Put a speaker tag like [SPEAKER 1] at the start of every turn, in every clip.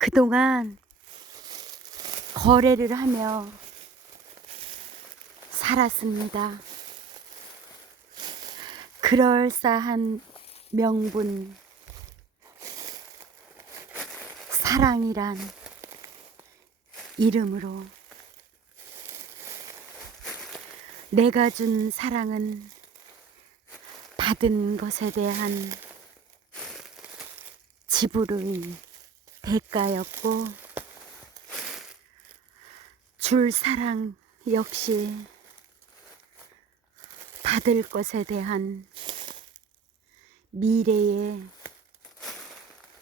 [SPEAKER 1] 그동안 거래를 하며 살았습니다. 그럴싸한 명분, 사랑이란 이름으로 내가 준 사랑은 받은 것에 대한 지불의 대가였고 줄 사랑 역시 받을 것에 대한 미래의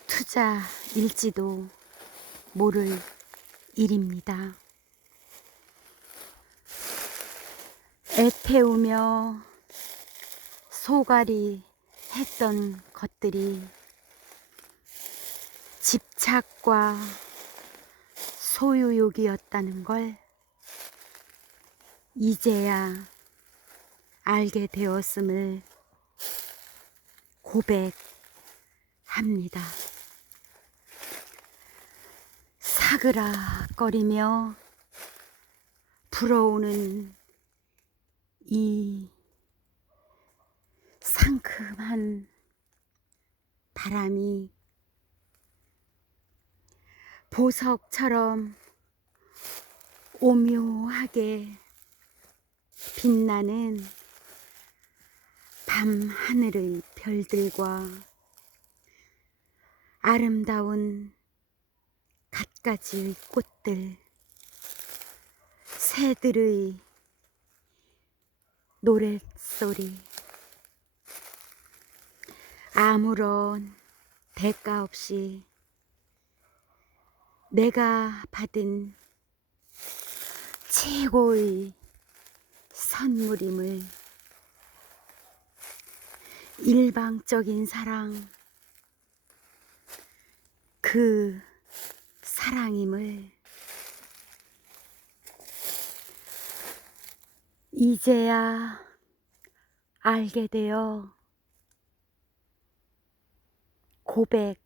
[SPEAKER 1] 투자일지도 모를 일입니다. 애태우며 소갈이 했던 것들이 집착과 소유욕이었다는 걸 이제야 알게 되었음을 고백합니다. 사그라거리며 불어오는 이 상큼한 바람이 보석처럼 오묘하게 빛나는 밤 하늘의 별들과 아름다운 갖가지의 꽃들, 새들의 노랫소리, 아무런 대가 없이 내가 받은 최고의 선물임을 일방적인 사랑 그 사랑임을 이제야 알게 되어 고백합니다.